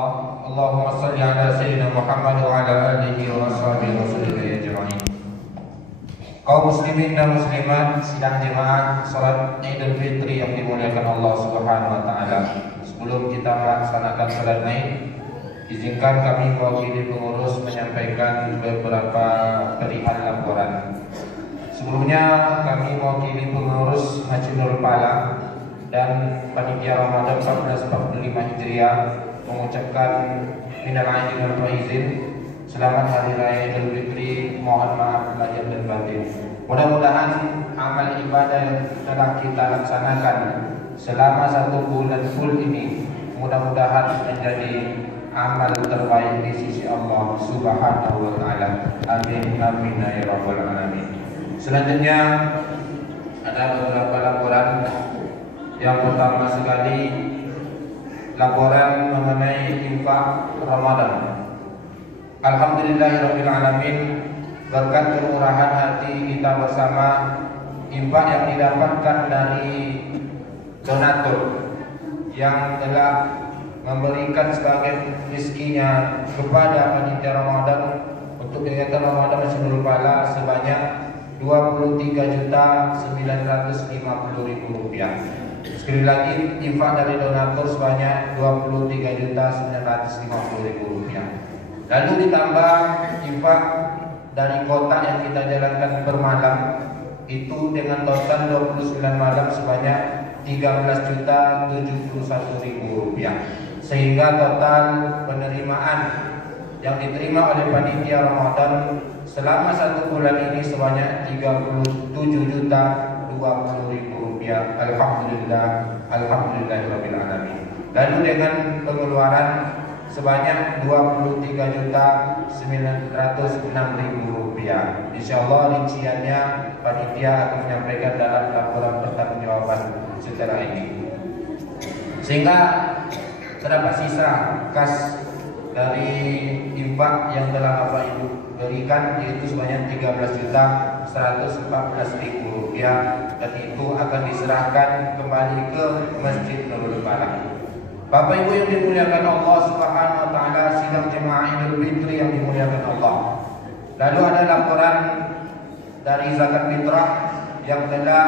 Allahumma salli ala sayyidina Muhammad wa ala alihi wa ashabihi wa sallim ajma'in. Kaum muslimin dan muslimat sidang jemaah salat Idul Fitri yang dimuliakan Allah Subhanahu wa taala. Sebelum kita melaksanakan salat Naid, izinkan kami mewakili pengurus menyampaikan beberapa perihal laporan. Sebelumnya kami mewakili pengurus Masjid Nurul Pala dan panitia Ramadan 1445 Hijriah mengucapkan minal aidin wal faizin, selamat hari raya Idul Fitri, mohon maaf lahir dan batin. Mudah-mudahan amal ibadah yang telah kita laksanakan selama 1 bulan full ini mudah-mudahan menjadi amal terbaik di sisi Allah Subhanahu wa taala. Amin amin ya rabbal alamin. Selanjutnya ada beberapa laporan. Yang pertama sekali, laporan mengenai infak Ramadan. Alhamdulillahirabbil alamin, berkat kemurahan hati kita bersama, infak yang didapatkan dari donatur yang telah memberikan sebagai rezekinya kepada panitia Ramadan untuk kegiatan Ramadan Masjid Nurul Pala sebanyak Rp23.950.000. Sekali lagi, infak dari donatur sebanyak Rp23.950.000. Lalu ditambah infak dari kotak yang kita jalankan per malam, itu dengan total 29 malam sebanyak Rp13.071.000. Sehingga total penerimaan yang diterima oleh panitia Ramadan selama 1 bulan ini sebanyak Rp37.020.000. Alhamdulillah, alhamdulillahirabbil alamin. Lalu dengan pengeluaran sebanyak Rp23.906.000. Insyaallah rinciannya panitia akan menyampaikan dalam laporan pertanggungjawaban setelah ini. Sehingga terdapat sisa kas dari infak yang telah Bapak Ibu berikan, yaitu sebanyak Rp13.114.000, dan itu akan diserahkan kembali ke Masjid Nurul Pala. Bapak Ibu yang dimuliakan Allah Subhanahu wa taala, sidang jemaah Idul Fitri yang dimuliakan Allah. Lalu ada laporan dari zakat fitrah yang telah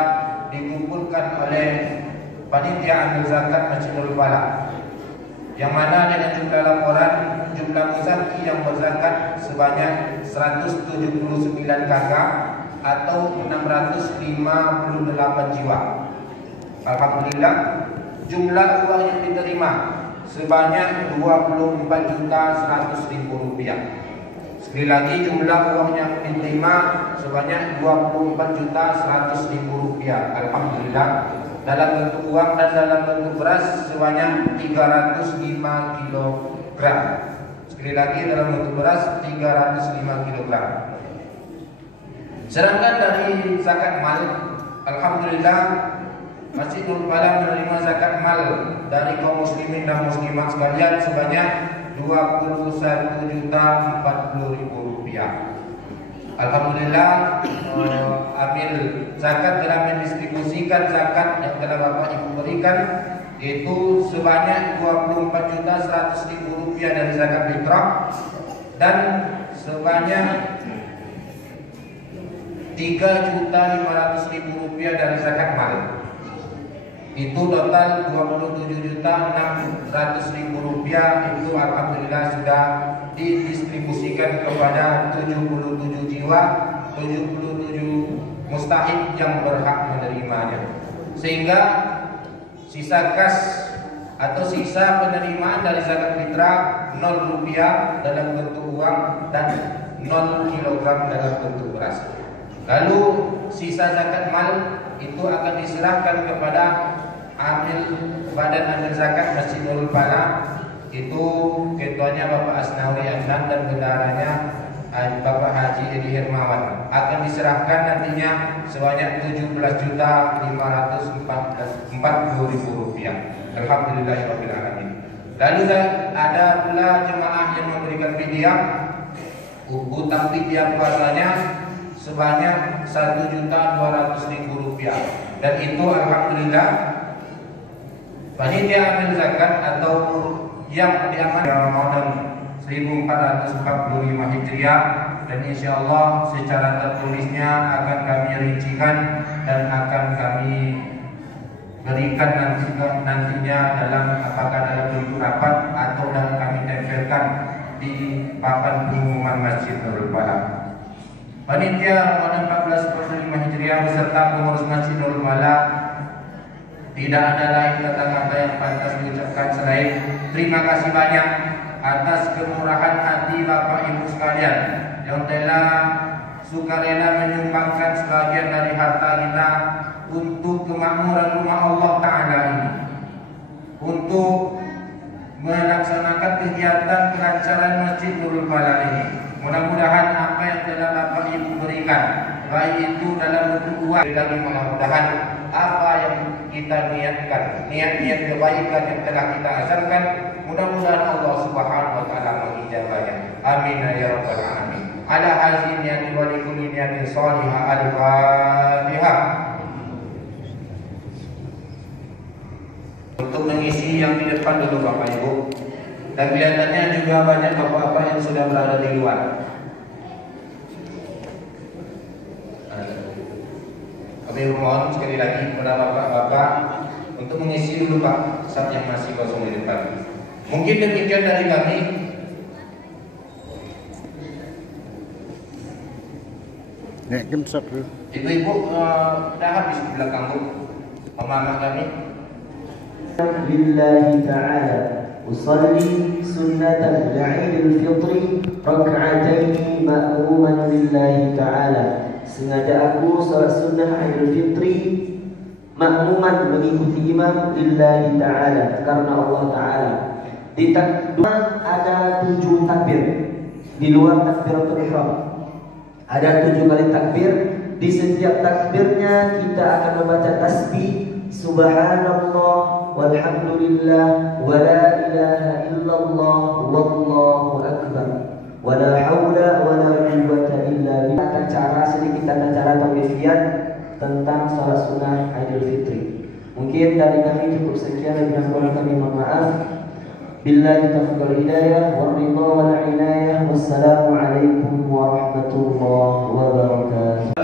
dikumpulkan oleh panitia amil zakat Masjid Nurul Pala, yang mana dengan jumlah laporan jumlah muzaki yang berzakat sebanyak 179 kakak atau 658 jiwa. Alhamdulillah, jumlah uang yang diterima sebanyak Rp24.100.000. Sekali lagi, jumlah uang yang diterima sebanyak Rp24.100.000. Alhamdulillah, dalam bentuk uang dan dalam bentuk beras sebanyak 305 kg. Sekali lagi, dalam bentuk beras 305 kg. Sedangkan dari zakat mal, alhamdulillah Masjid Nurul Pala menerima zakat mal dari kaum muslimin dan muslimat sekalian sebanyak Rp21.040.000. Alhamdulillah, amil zakat telah mendistribusikan zakat yang telah Bapak Ibu berikan, yaitu sebanyak Rp24.100.000 dari zakat fitrah dan sebanyak Rp3.500.000 dari zakat mal. Itu total Rp27.600.000. Itu alhamdulillah sudah didistribusikan kepada 77 jiwa, 77 mustahik yang berhak menerimanya. Sehingga sisa kas atau sisa penerimaan dari zakat fitrah Rp0 dalam bentuk uang dan 0 kilogram dalam bentuk beras. Lalu sisa zakat mal itu akan diserahkan kepada badan amil zakat Masjid Nurul Pala. Itu ketuanya Bapak Asnawi Adnan dan bendaharanya Bapak Haji Edi Hermawan. Akan diserahkan nantinya sebanyak Rp17.540.000. Alhamdulillahirabbil alamin. Lalu ada pula jemaah yang memberikan fidyah, utang fidyah puasanya sebanyak Rp1.200.000. Dan itu alhamdulillah panitia amil zakat atau yang diamankan Ramadan 1445 Hijriah, dan insya Allah secara tertulisnya akan kami rincikan dan akan kami berikan nantinya dalam apakah dalam bentuk rapat atau dalam kami tempelkan di papan pengumuman Masjid Nurul Bala. Panitia Ramadan 1445 Hijriah beserta pengurus Masjid Nurul Bala tidak ada lain kata-kata yang pantas diucapkan selain terima kasih banyak atas kemurahan hati Bapak Ibu sekalian yang telah sukarela menyumbangkan sebagian dari harta kita untuk kemakmuran rumah Allah Ta'ala ini, untuk melaksanakan kegiatan kelancaran Masjid Nurul Bala ini. Mudah-mudahan apa yang telah Bapak Ibu berikan, baik itu dalam bentuk uang, dan mudah-mudahan apa yang kita niatkan, niat-niat kebaikan yang telah kita azamkan, mudah-mudahan Allah Subhanahu wa taala mengijabahnya. Amin ya rabbal alamin. Ala hadhihi niyati wa likulli niyatin shalihah. Al-Fatihah. Untuk mengisi yang di depan dulu Bapak Ibu. Dan kelihatannya juga banyak bapak-bapak yang sudah berada di luar. Kami mohon sekali lagi kepada bapak-bapak untuk mengisi dulu Pak saat yang masih kosong di depan. Mungkin demikian dari kami. Ibu-ibu dah habis di belakang Bu. Pemahaman kami. Lillahi ta'ala usalli sunnatan Eidul Fitri rak'ataini ma'muman lillahi ta'ala. Sengaja aku salat sunnah Eidul Fitri makmuman mengikuti imam lillahi ta'ala, karena Allah ta'ala. Di takbir ada 7 takbir di luar takbiratul ihram. Ada 7 kali takbir. Di setiap takbirnya kita akan membaca tasbih subhanallah walhamdulillah wa la ilaha illallah wallahu akbar wa la hawla wa la quwwata illa billah. Tata cara sedikit tata cara tauqifiyat tentang salat sunnah Idul Fitri. Mungkin dari kami cukup sekian, dan kurang kami mohon maaf. Billahi taufiq wal hidayah wa ridha wal inayah. Wassalamu alaikum warahmatullahi wabarakatuh.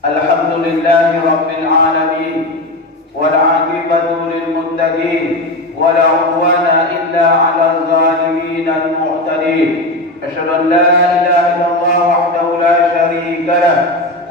Alhamdulillahi Rabbil Alamin, wal aqibatu lil muttaqin, wa la udwana illa 'alal zalimin al mu'tadin. Asyhadu an la ilaha illallah wahdahu la syarika lah,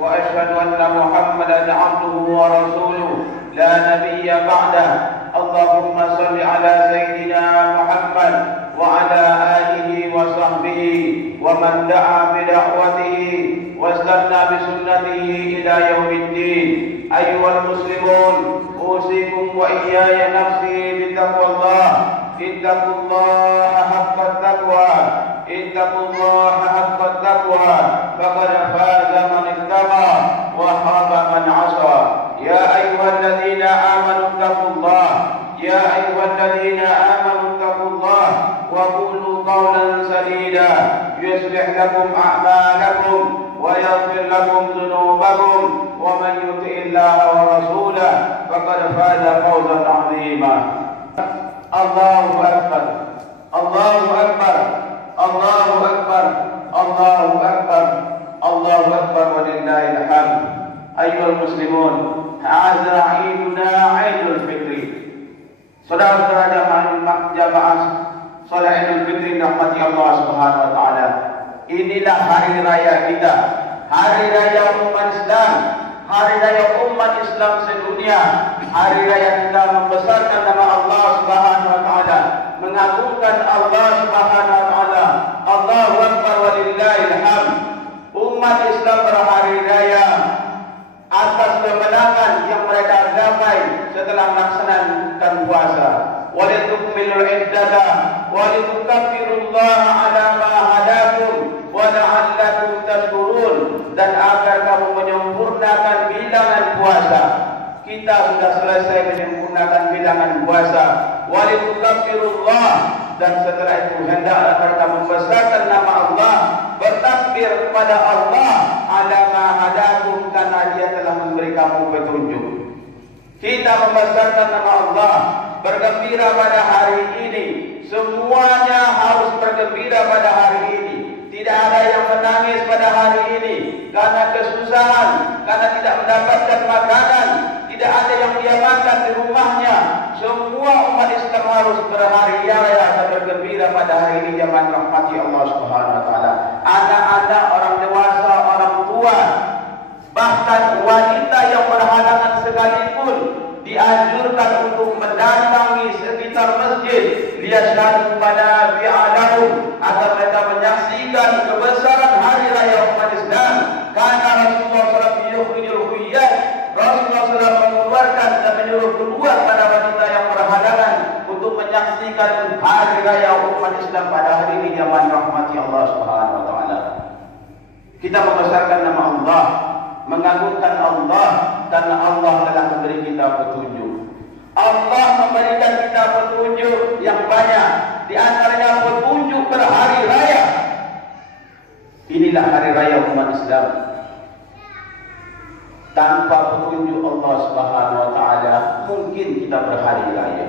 wa asyhadu anna Muhammadan 'abduhu wa rasuluh la nabiyya ba'dah. Allahumma shalli ala sayyidina Muhammad wa ala alihi wa sahbihi wa man da'a bi da'watihi واستنى بسنته إلى يوم الدين. أيها المسلمون، أوصيكم وإياي نفسي بتقوى الله. اتقوا الله حق التقوى، اتقوا الله حق التقوى، فقد فاز من اتقى وخاب من عصى. يا أيها الذين آمنوا اتقوا الله، يا أيها الذين آمنوا اتقوا الله وقولوا قولا سديدا يصلح لكم أعمالكم ويغفر لكم ذنوبكم، ومن يطع الله ورسوله فقد فاز فوزا عظيما. الله أكبر، الله أكبر، الله أكبر، الله أكبر، الله أكبر ولله الحمد. أيها المسلمون، هذا عيدنا عيد الفطر. Saudara-saudara jamaah salat Idul Fitri rahmati Allah Subhanahu wa taala. Inilah hari raya kita, hari raya umat Islam, hari raya umat Islam sedunia, hari raya kita membesarkan nama Allah Subhanahu wa taala, mengagungkan Allah Subhanahu wa taala. Allahu akbar walillahil hamd. Umat Islam berhari raya atas kemenangan yang mereka dapat setelah melaksanakan puasa. Walitukmilul iddata walitukabbirullaha ala ma hadakum wa la'allakum tashkurun, dan agar kamu menyempurnakan bilangan puasa. kita sudah selesai menyempurnakan bilangan puasa. Walitukabbirullah, dan setelah itu hendaklah mereka membesarkan nama Allah, bertakbir kepada Allah ala ma hadakum, karena Dia telah memberi kamu petunjuk. Kita membesarkan nama Allah, bergembira pada hari ini. Semuanya harus bergembira pada hari ini. Tidak ada yang menangis pada hari ini karena kesusahan, karena tidak mendapatkan makanan. Tidak ada yang dia makan di rumahnya. Semua umat Islam harus berhari raya dan bergembira pada hari ini, yang rahmati Allah Subhanahu wa taala. Anak-anak, orang dewasa, orang tua, bahkan wanita yang berhalangan sekalipun dianjurkan untuk mendatangi sekitar masjid liyashhadu manafi'alahum, agar mereka menyaksikan kebesaran hari raya umat Islam. Karena Rasulullah SAW yukhrijul huyyat, Rasulullah SAW mengeluarkan dan menyuruh keluar pada wanita yang berhalangan untuk menyaksikan hari raya umat Islam pada hari ini, yang rahmati Allah Subhanahu wa taala. Kita membesarkan nama Allah, mengagungkan Allah, karena Allah telah memberi kita petunjuk. Allah memberikan kita petunjuk yang banyak, di antaranya petunjuk berhari raya. Inilah hari raya umat Islam. Tanpa petunjuk Allah Subhanahu wa taala, mungkin kita berhari raya.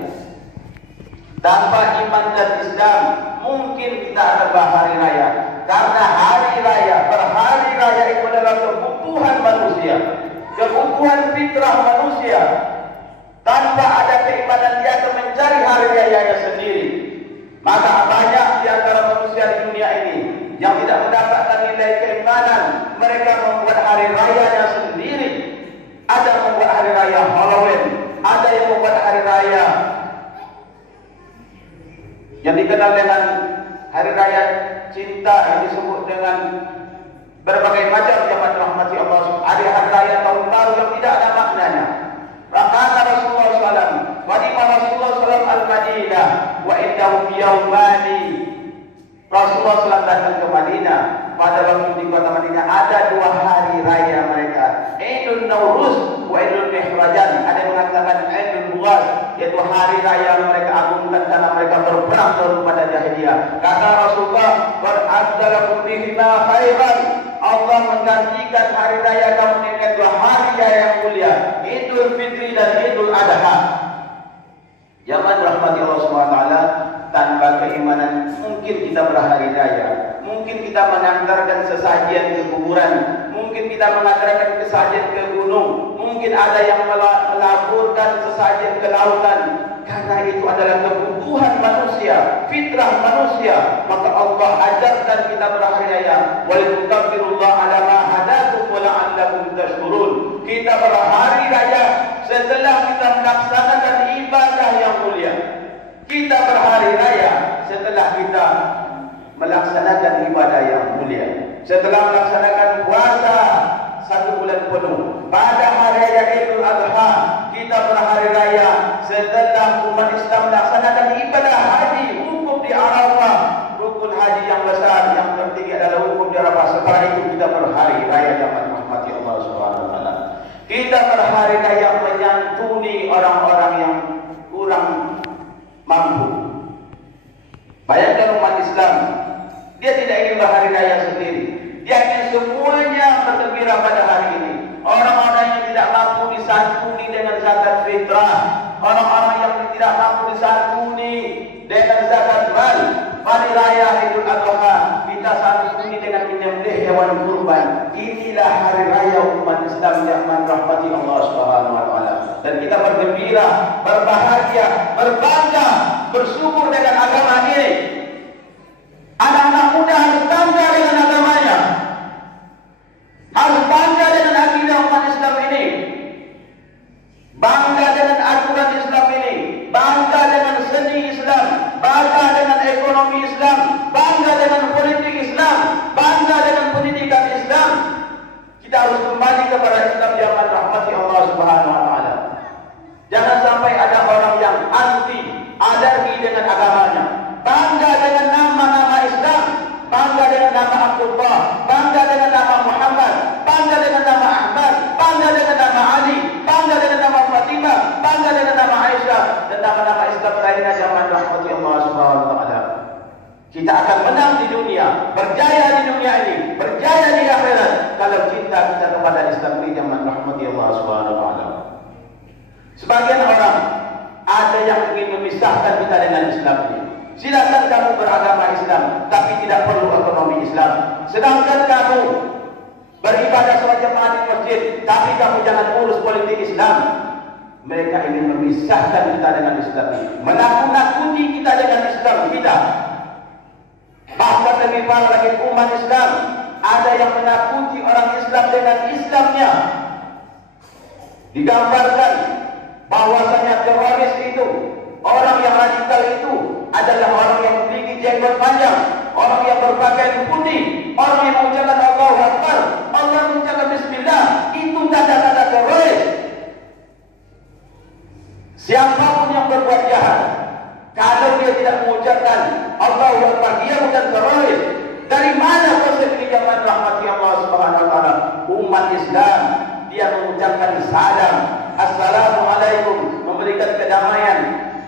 Tanpa iman dan Islam, mungkin kita ada berhari raya. Karena hari raya, berhari raya itu adalah kebutuhan manusia, kebutuhan fitrah manusia. Tanpa ada keimanan, dia akan mencari hari rayanya sendiri. Maka banyak di antara manusia di dunia ini yang tidak mendapatkan nilai keimanan, mereka membuat hari rayanya sendiri. Ada yang membuat hari raya Halloween, ada yang membuat hari raya yang dikenal dengan hari raya cinta, yang disebut dengan berbagai macam, yang rahmati Allah. Ada hari raya tahun baru yang tidak ada maknanya. Rahmat Rasulullah SAW, wadimah Rasulullah SAW al-Madinah, wa indahu yawmani. Rasulullah SAW datang ke Madinah. Pada waktu di kota Madinah ada 2 hari raya mereka, Idul Nauruz wa Idul Mihrajan. Ada yang mengatakan Idul Bughaz, yaitu hari raya mereka agungkan karena mereka berperang pada jahiliyah. Kata Rasulullah, "Ba'adzalakum bihima khairan." Allah menggantikan hari raya kamu dengan 2 hari raya yang mulia, Idul Fitri dan Idul Adha. Zaman rahmati Allah SWT, tanpa keimanan mungkin kita berhari raya, mungkin kita mengantarkan sesajian ke kuburan, mungkin kita mengantarkan sesajian ke gunung, mungkin ada yang melaburkan sesajian ke lautan. Karena itu adalah kebutuhan manusia, fitrah manusia. Maka Allah ajarkan kita berhari raya. Walitukabbirullah ala ma hadakum wa la'allakum tashkurun. Kita berhari raya setelah kita melaksanakan ibadah yang mulia. Kita berhari raya setelah kita melaksanakan ibadah yang mulia. Setelah melaksanakan puasa 1 bulan penuh. Pada hari raya Idul Adha, kita berhari raya setelah umat Islam melaksanakan ibadah haji, wukuf di Arafah, rukun haji yang besar, yang tertinggi adalah wukuf di Arafah. Setelah itu kita berhari raya dengan rahmati Allah Subhanahu wa taala. Kita berhari raya menyantuni orang-orang yang kurang mampu. Bayangkan umat Islam, dia tidak ingin berhari raya sendiri. Dia ingin semuanya bergembira pada hari ini. Orang-orang yang tidak mampu disantuni dengan zakat fitrah, orang-orang yang tidak mampu disantuni dengan zakat mal, hari raya Idul Adha kita santuni dengan menyembelih hewan kurban. Inilah hari raya umat Islam yang rahmati Allah Subhanahu wa taala. Dan kita bergembira, berbahagia, berbangga, bersyukur dengan agama ini. Anak-anak muda harus bangga dengan agamanya, harus bangga dengan akidah umat Islam ini, bangga dengan aturan Islam ini, bangga dengan seni Islam, bangga dengan ekonomi Islam, bangga dengan politik Islam, bangga dengan pendidikan Islam. Kita harus kembali kepada Islam yang rahmati Allah Subhanahu wa taala. Jangan sampai ada orang yang anti, alergi dengan agamanya, bangga dengan nama-nama Islam, bangga dengan nama Kita akan menang di dunia, berjaya di dunia ini, berjaya di akhirat kalau cinta kita kepada Islam ini yang rahmati Allah Subhanahu wa taala. Sebagian orang ada yang ingin memisahkan kita dengan Islam ini. Silakan kamu beragama Islam, tapi tidak perlu ekonomi Islam. Sedangkan kamu beribadah sholat jamaah di masjid, tapi kamu jangan urus politik Islam. Mereka ingin memisahkan kita dengan Islam ini, menakut-nakuti kita dengan Islam kita. Bahkan lebih parah lagi umat Islam, ada yang menakuti orang Islam dengan Islamnya. Digambarkan bahwasanya teroris itu, orang yang radikal itu adalah orang yang memiliki jenggot panjang, orang yang berpakaian putih, orang yang mengucapkan Allahu Akbar, Allah mengucapkan Bismillah, itu tanda-tanda teroris. Siapapun yang berbuat jahat, kalau dia tidak mengucapkan Allahu Akbar, dia bukan teroris. Dari mana konsep ini zaman rahmati Allah Subhanahu wa taala? Umat Islam dia mengucapkan salam, assalamualaikum, memberikan kedamaian,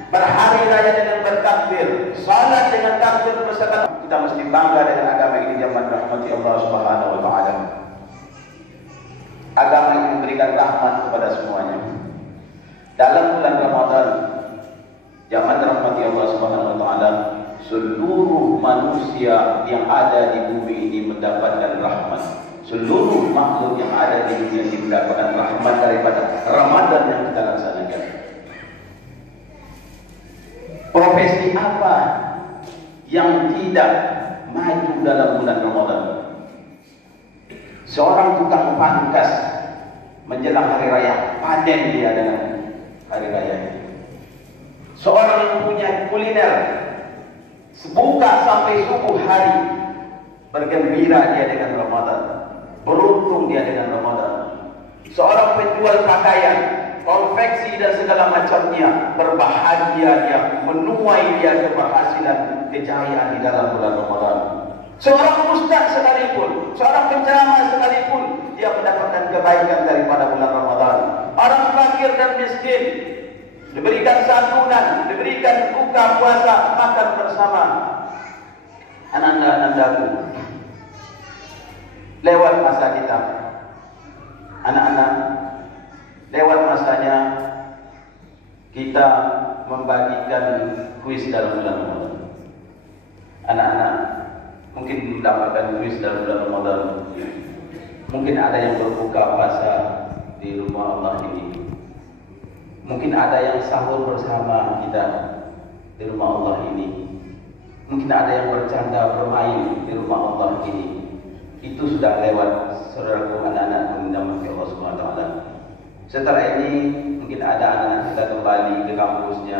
berhari raya dengan bertakbir, salat dengan takbir bersama. Kita mesti bangga dengan agama ini zaman rahmati Allah Subhanahu wa taala. Agama ini memberikan rahmat kepada semuanya. Dalam bulan Ramadan, zaman rahmati Allah Subhanahu wa taala, seluruh manusia yang ada di bumi ini mendapatkan rahmat. Seluruh makhluk yang ada di dunia ini mendapatkan rahmat daripada Ramadan yang kita laksanakan. Profesi apa yang tidak maju dalam bulan Ramadan? Seorang tukang pangkas menjelang hari raya, panen dia dengan hari raya. Seorang yang punya kuliner, buka sampai subuh hari, bergembira dia dengan Ramadan, beruntung dia dengan Ramadan. Seorang penjual pakaian, konveksi dan segala macamnya, berbahagia dia, menuai dia keberhasilan, kejayaan di dalam bulan Ramadan. Seorang ustaz sekalipun, seorang penceramah sekalipun, dia mendapatkan kebaikan daripada bulan Ramadan. Orang fakir dan miskin diberikan santunan, diberikan buka puasa, makan bersama. Anak-anakku, lewat masa kita, anak-anak, lewat masanya kita membagikan kuis dalam bulan Ramadan. Anak-anak mungkin mendapatkan kuis dalam bulan Ramadan. Mungkin ada yang berbuka puasa di rumah Allah ini. Mungkin ada yang sahur bersama kita di rumah Allah ini. Mungkin ada yang bercanda bermain di rumah Allah ini. Itu sudah lewat, saudaraku, anak-anak yang Allah Subhanahu wa taala. Setelah ini mungkin ada anak-anak kita kembali ke kampusnya,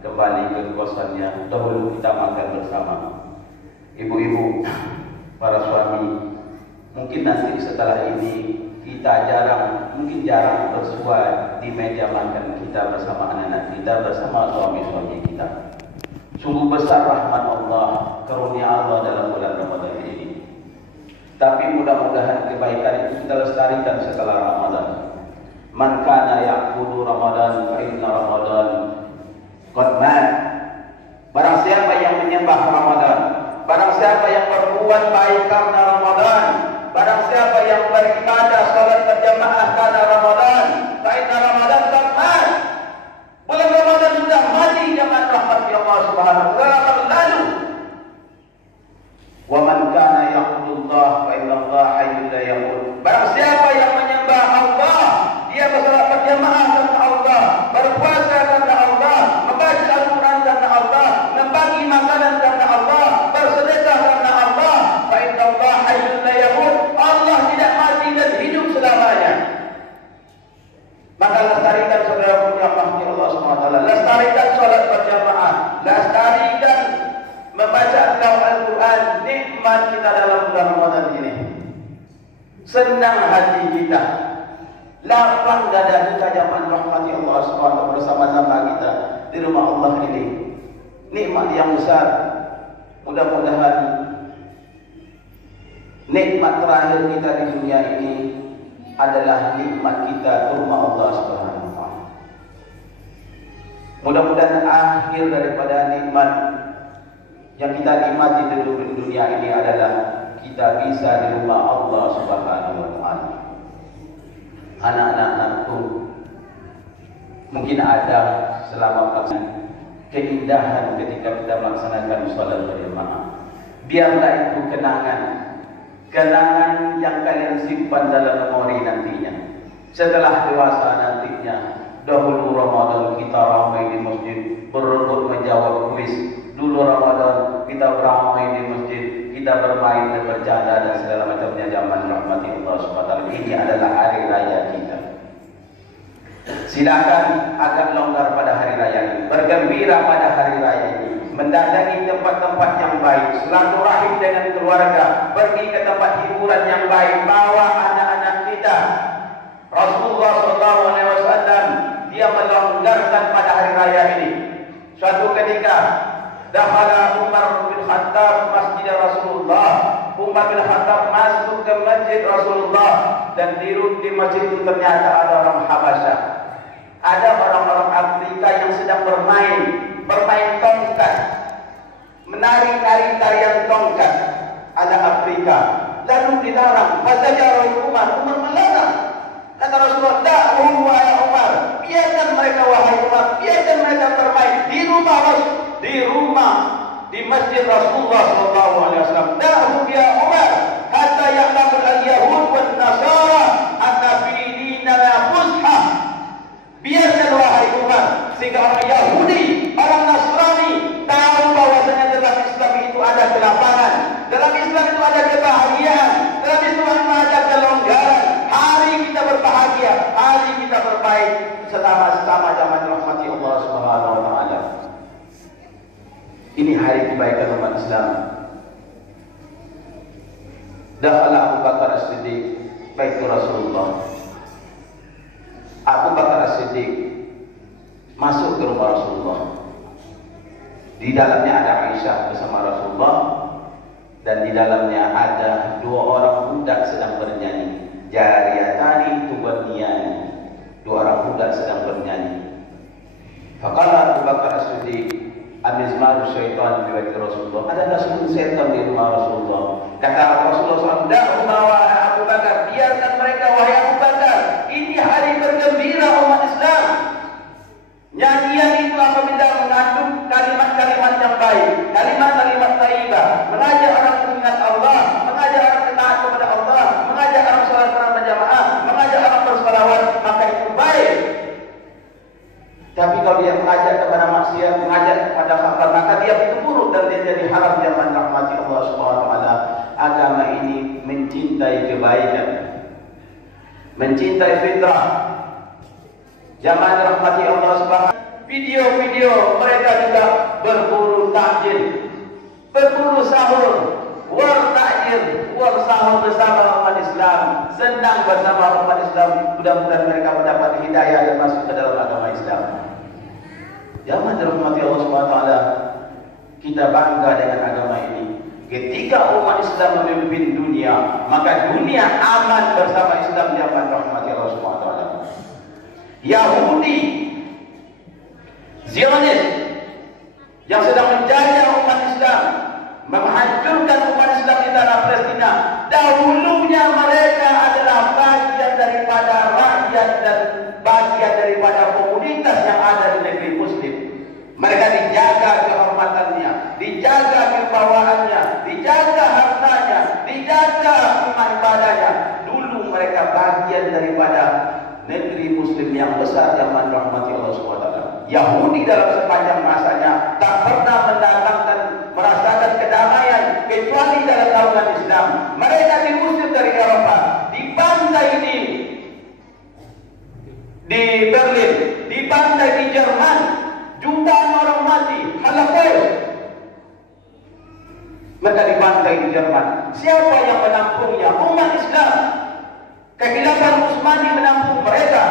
kembali ke kosannya. Dahulu kita makan bersama. Ibu-ibu, para suami, mungkin nanti setelah ini kita mungkin jarang bersua di meja makan kita bersama anak-anak kita, bersama suami-suami kita. Sungguh besar rahmat Allah, karunia Allah dalam bulan Ramadan ini. Tapi mudah-mudahan kebaikan itu kita lestarikan setelah Ramadan. Man kana ya'budu Ramadan fa inna Ramadan qad mat. Barang siapa yang menyembah Ramadan, barang siapa yang berbuat baik karena Ramadan, barang siapa yang beribadah salat berjamaah karena Ramadan, fa inna Ramadan qad mat. Bulan Ramadan sudah mati zaman rahmat Allah Subhanahu wa taala lalu. Wa man kana ya'budullah fa inna Allah hayyun la yamut. Barang siapa yang menyembah Allah, dia bersalat berjamaah karena Allah, berpuasa karena Allah, membaca Al-Quran karena Allah, membagi makanan karena Allah, bersedekah karena Allah, fa inna Allah hayyun la yamut. Allah tidak mati dan hidup selamanya. Maka lestarikan saudara punya Allah SWT, lestarikan salat berjamaah, lestarikan membaca Al-Quran. Nikmat kita dalam bulan Ramadan ini, senang hati kita, lapang dada kita zaman rahmati Allah SWT bersama-sama kita di rumah Allah ini. Nikmat yang besar. Mudah-mudahan nikmat terakhir kita di dunia ini adalah nikmat kita di rumah Allah Subhanahu wa taala. Mudah-mudahan akhir daripada nikmat Yang kita nikmati di dunia ini adalah kita bisa di rumah Allah Subhanahu wa Ta'ala. Anak-anakku mungkin ada selama keindahan ketika kita melaksanakan sholat berjamaah. Biarlah itu kenangan yang kalian simpan dalam memori nantinya. Setelah dewasa nantinya, dahulu Ramadan kita ramai di masjid berebut menjawab kuis. Dulu Ramadan kita beramai di masjid, kita bermain dan bercanda dan segala macamnya. Zaman rahmati Allah SWT. Ini adalah hari raya kita. Silakan agak longgar pada hari raya ini, bergembira pada hari raya ini, mendatangi tempat-tempat yang baik, silaturahim dengan keluarga, pergi ke tempat hiburan yang baik, bawa anak-anak kita. Rasulullah SAW dia melonggarkan pada hari raya ini. Suatu ketika dakhala Umar bin Khattab masjid Rasulullah. Umar bin Khattab masuk ke masjid Rasulullah, dan di masjid itu ternyata ada orang Habasyah. Ada orang-orang Afrika yang sedang bermain tongkat, menari-nari tarian tongkat ala Afrika. Lalu dilarang. Fazajar Umar melarang. Kata Rasulullah, "Da'hum wahai Umar, biarkan mereka wahai Umar, biarkan mereka bermain di rumah di masjid Rasulullah SAW. Da'hum ya Umar, hatta ya'lamul al-yahud wal nasara anna fi dinina fushah." Biarkan wahai Umar, sehingga orang Yahudi, orang Nasrani tahu bahwasanya dalam Islam itu ada kelapangan, dalam Islam itu ada kebahagiaan, dalam Islam itu ada kelonggaran. Hari kita berbahagia, hari kita berbaik sama-sama zaman rahmati Allah Subhanahu wa Ta'ala. Ini hari kebaikan umat Islam. Dakhala Abu Bakar As-Siddiq baitur Rasulullah. Abu Bakar As-Siddiq masuk ke rumah Rasulullah. Di dalamnya ada Aisyah bersama Rasulullah, dan di dalamnya ada dua orang budak sedang bernyanyi. Jariyatani tubaniyani. Dua orang budak sedang bernyanyi. Faqala Abu Bakar As-Siddiq, amizmaru syaitan di wajah Rasulullah. Ada rasul setan di rumah Rasulullah. Kata Rasulullah SAW, "Da'huma wahai Abu Bakar, biarkan mereka wahai Abu Bakar. Ini hari bergembira umat Islam." Nyanyian itu apabila mengandung kalimat-kalimat yang baik, kalimat-kalimat thayyibah, mengajak orang mengingat Allah, mengajak orang taat kepada Allah, mengajak orang salat berjamaah, mengajak orang berselawat, maka itu baik. Tapi kalau dia mengajak kepada maksiat, mengajak kepada hal, maka dia itu buruk dan dia jadi haram. Zaman rahmati Allah Subhanahu wa Ta'ala. Agama ini mencintai kebaikan, mencintai fitrah. Zaman rahmati Allah Subhanahu. Video-video mereka juga berburu takjil, berburu sahur, war takjil, war sahur bersama umat Islam, senang bersama umat Islam. Mudah-mudahan mereka mendapat hidayah dan masuk ke dalam agama Islam. Zaman rahmati Allah Subhanahu wa Ta'ala, kita bangga dengan agama ini. Ketika umat Islam memimpin dunia, maka dunia aman bersama Islam. Zaman rahmati Allah Subhanahu wa Ta'ala. Yahudi, Zionis yang sedang menjajah umat Islam, menghancurkan umat Islam di tanah Palestina. Dahulunya mereka adalah bagian daripada rakyat dan bagian daripada komunitas yang ada di negeri Muslim. Mereka dijaga kehormatannya, dijaga kebawahannya, dijaga hartanya, dijaga iman ibadahnya. Dulu mereka bagian daripada negeri Muslim yang besar zaman rahmati Allah SWT. Yahudi dalam sepanjang masanya tak pernah mendatangkan merasakan kedamaian kecuali dalam naungan Islam. Mereka diusir dari Eropa, dibantai di Berlin, dibantai di Jerman, jutaan orang mati, Holocaust. Mereka dibantai di Jerman. Siapa yang menampungnya? Umat Islam. Kekhilafan Utsmani menampung mereka.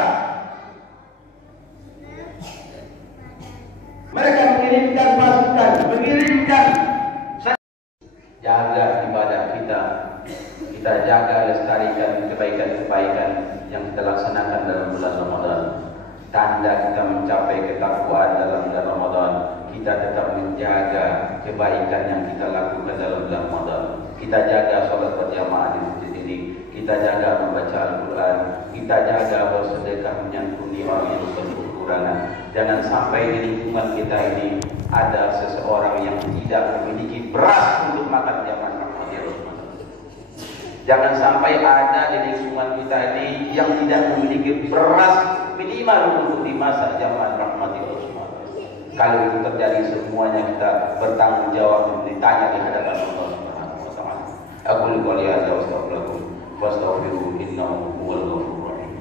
Mereka mengirimkan pasukan, mengirimkan. Jaga ibadah kita, kita jaga lestarikan kebaikan-kebaikan yang kita laksanakan dalam bulan Ramadan. tanda kita mencapai ketakwaan dalam bulan Ramadan, kita tetap menjaga kebaikan yang kita lakukan dalam bulan Ramadan. Kita jaga sholat berjamaah di masjid ini, kita jaga membaca Al-Quran, kita jaga bersedekah menyantuni orang yang berkekurangan. Jangan sampai di lingkungan kita ini ada seseorang yang tidak memiliki beras untuk makan zaman Ramadan. Jangan sampai ada di lingkungan kita ini yang tidak memiliki beras minimal untuk di masa zaman rahmatil Rasulullah. Kalau itu terjadi, semuanya kita bertanggung jawab dan ditanya di hadapan Allah Subhanahu wa taala. Aku qouli hadza wa astaghfirullakum fastaghfiruhu innahu huwal ghafurur rahim.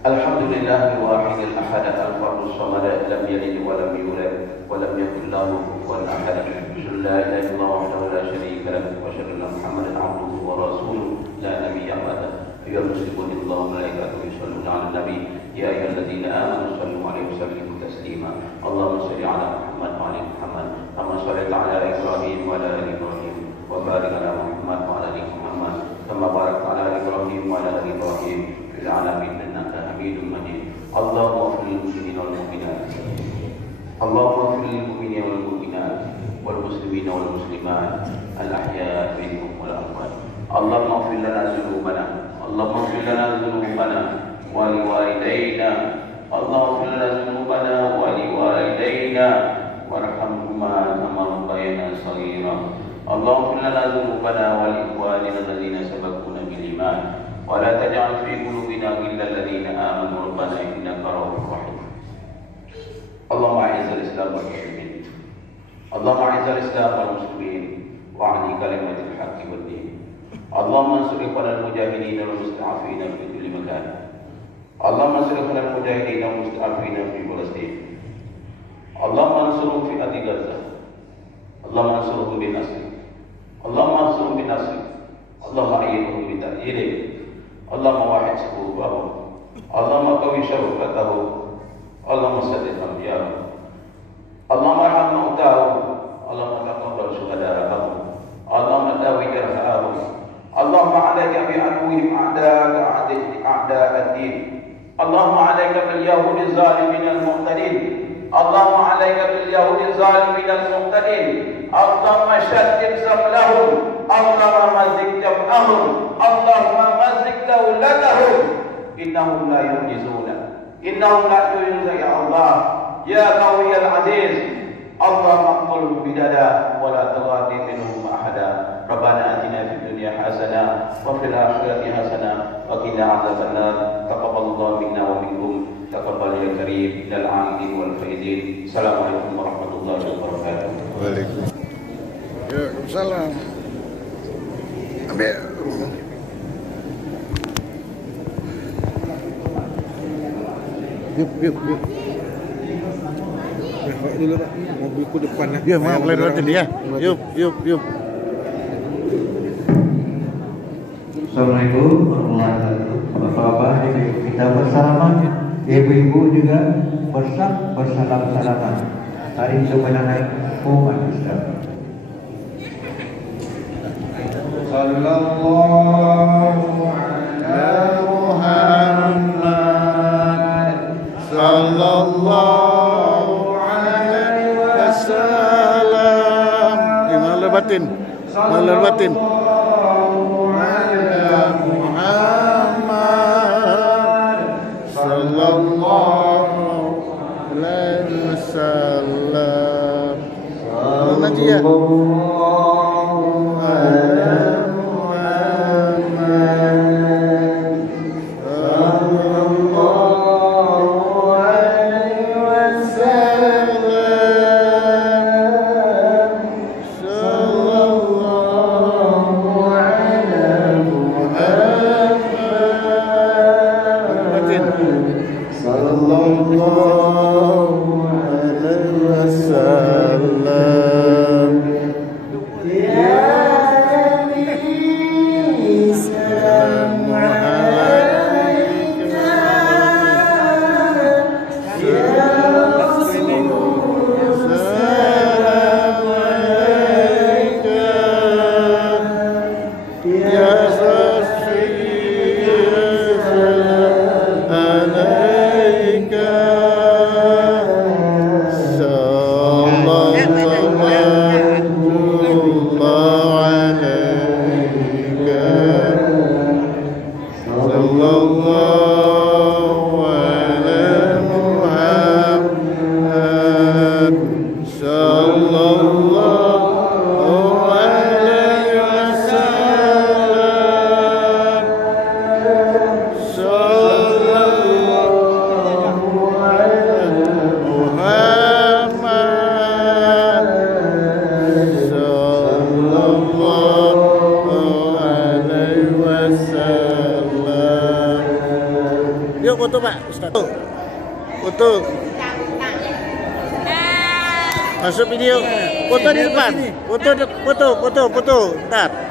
Alhamdulillahil wahidil ahad al-fardus samad lam yalid wa lam yulad wa lam yakul lahu kufuwan ahad. La ilaha illallah wahdahu la syarika lahu wa asyhadu anna Muhammadan abduhu wa rasuluhu la nabiyya ba'dahu. Ya muslimun Allah malaikatahu yusholluna 'alan nabi ya ayyuhalladzina amanu shallu 'alaihi wa sallimu taslima. Allahumma shalli 'ala Muhammad wa 'ala Muhammad kama shallaita 'ala Ibrahim wa 'ala ali Ibrahim wa barik 'ala Muhammad wa 'ala ali Muhammad kama barakta 'ala Ibrahim wa 'ala ali Ibrahim fil 'alamin innaka Hamidum Majid. Allahumma ighfir lil muslimina wal mu'minat. Allahumma ighfir lil mu'minina wal mu'minat wal muslimina wal muslimat al ahya minhum wal amwat. Allahumma ighfir lana dhunubana. Allahumma ighfir lana dhunubana wa liwalidayna. Allahumma ighfir lana dhunubana wa liwalidayna warhamhuma kama rabbayana shaghira. Allahumma ighfir lana dhunubana wa liikhwanina alladhina sabaquna bil iman wa la taj'al fi qulubina ghillan lil ladzina amanu rabbana innaka ra'ufur rahim. Allahumma a'izzal Islam wal muslimin. Allahumma a'izzal Islam wal muslimin wa 'ali kalimatil haqqi wad din. Allahumma ansur ikhwanal mujahidin wal musta'afin fi kulli makan. Allahumma ansur ikhwanal mujahidin wal musta'afin fi Palestin. Allahumma ansurhum fi ardi Gaza. Allahumma ansurhum bin nasr. Allahumma ansurhum bin nasr. Allahumma ayyidhum bi ta'yidih. Allahumma wahid suhubahum. Allahumma qawi syawkatahum. Allahumma saddid anbiya'ahum. Allahumma arham mautahum. Allahumma taqabbal syuhada'ahum. Allahumma dawi jarhahum. Allahumma 'alaika bi aduwwihim a'da'a ad-din. Allahumma 'alaika bil yahudi zalimin al-mu'tadin. Allahumma 'alaika bil yahudi zalimin al-mu'tadin. Allahumma shaddid samlahum. Allahumma mazzik jam'ahum. Allahumma mazzik dawlatahum. Innahum la yu'jizuna. Innahum la yu'jizuna ya Allah. Ya Qawiyal Aziz. Allahumma qul bidada wa la tughadi minhum ahada. Rabbana atina fid dunya hasanah wa fil akhirati hasanah wa qina adzabannar. Taqabbalallahu minna wa minkum. Taqabbal ya karim lil 'aqibin wal faizin. Assalamualaikum warahmatullahi wabarakatuh. Waalaikumsalam. Waalaikumsalam. Ambil. Yuk. Dulu Pak, mobilku depan ya. Ya, mau lewatin dia. Yuk. Assalamualaikum warahmatullahi wabarakatuh. Bapak-bapak, kita bersalaman. Ibu-ibu juga bersalam-salaman. Hari kebenaran umat Islam. Sallallahu ala Muhammad. Sallallahu alaihi wasallam. Malah batin. Najiya. Foto Pak Ustaz. Foto. Masuk video. Foto di depan. Foto. Ntar.